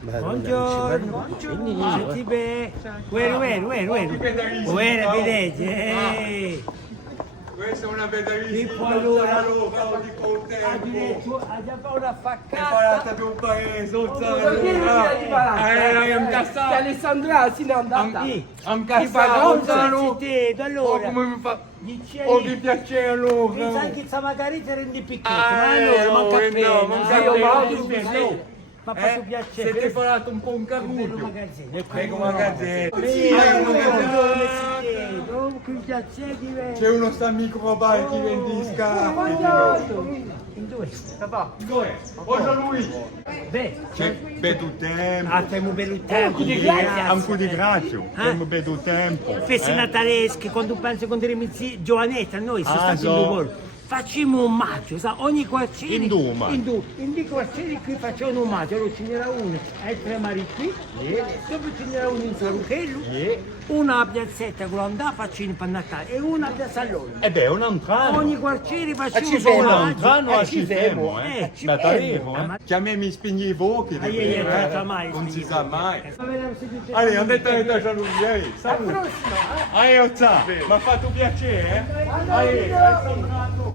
Buongiorno, senti bene? Uè, vedete? Questa è una pedalista Tipo allora, di col tempo. ha già fatto una È faccata. parata di un paese, un Alessandra si è andata. Am cassato, Allora, come mi fa... dici Oh, di piacere allora. mi sa che sta magari ti rendi piccolo, Ah, ma allora manca no, appena. manca Io appena. vado, ma fa più piacere. Siete parlato un po' un Bello carucchio. magazzino, Ecco magazzino. che piacere di vedere. C'è uno sta microbar che vende i scarpi. In dove? Dove? Cosa lui? Beh, C'è bello tempo. abbiamo bello tempo. Un po' di grazia. Abbiamo bello tempo. Feste natalesche, quando penso con dei giovanetti, noi siamo Ah, stati so. in lavoro. Facciamo un maggio, sa? Ogni quartiere. In due maggio. In due quartieri qui facciamo un maggio. Allora ce n'era uno a Tremari qui, dopo ce n'era uno in Saruchello, una a Piazzetta con l'andà facciamo per Natale e una a Piazza Allora. E beh, un antrano. Ogni quartiere facciamo ci un fermo, maggio. Antrano ci ci fermo, ci Ma fermo. t'arrivo, Che a me mi spegni i fuochi. Non si sa mai. Allora, andate a salutare. Saluto. Ma fatto piacere, eh?